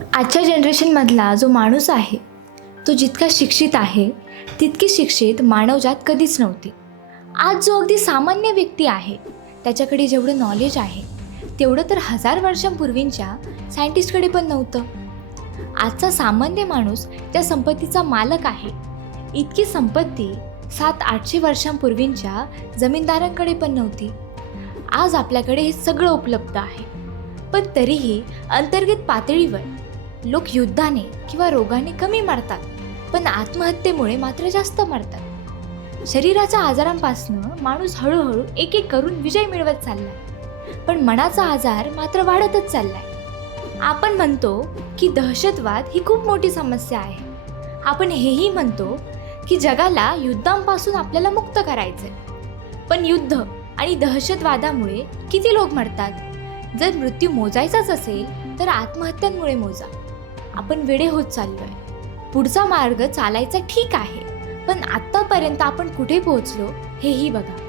आजच्या जनरेशनमधला जो माणूस आहे तो जितका शिक्षित आहे तितकी शिक्षित मानवजात कधीच नव्हती. आज जो अगदी सामान्य व्यक्ती आहे त्याच्याकडे जेवढं नॉलेज आहे तेवढं तर हजार वर्षांपूर्वींच्या सायंटिस्टकडे पण नव्हतं. आजचा सामान्य माणूस त्या संपत्तीचा मालक आहे. इतकी संपत्ती सात आठशे वर्षांपूर्वींच्या जमीनदारांकडे पण नव्हती. आज आपल्याकडे हे सगळं उपलब्ध आहे. पण तरीही अंतर्गत पातळीवर लोक युद्धाने किंवा रोगाने कमी मरतात पण आत्महत्येमुळे मात्र जास्त मरतात. शरीराच्या आजारांपासनं माणूस हळूहळू एक एक करून विजय मिळवत चाललाय. पण मनाचा आजार मात्र वाढतच चाललाय. आपण म्हणतो की दहशतवाद ही खूप मोठी समस्या आहे. आपण हेही म्हणतो की जगाला युद्धांपासून आपल्याला मुक्त करायचं पण युद्ध आणि दहशतवादामुळे किती लोक मरतात? जर मृत्यू मोजायचाच असेल तर आत्महत्यांमुळे मोजा. आपण वेडे होत चाललोय. पुढचा मार्ग चालायचा ठीक आहे. पण आत्तापर्यंत आपण कुठे पोहोचलो हेही बघा.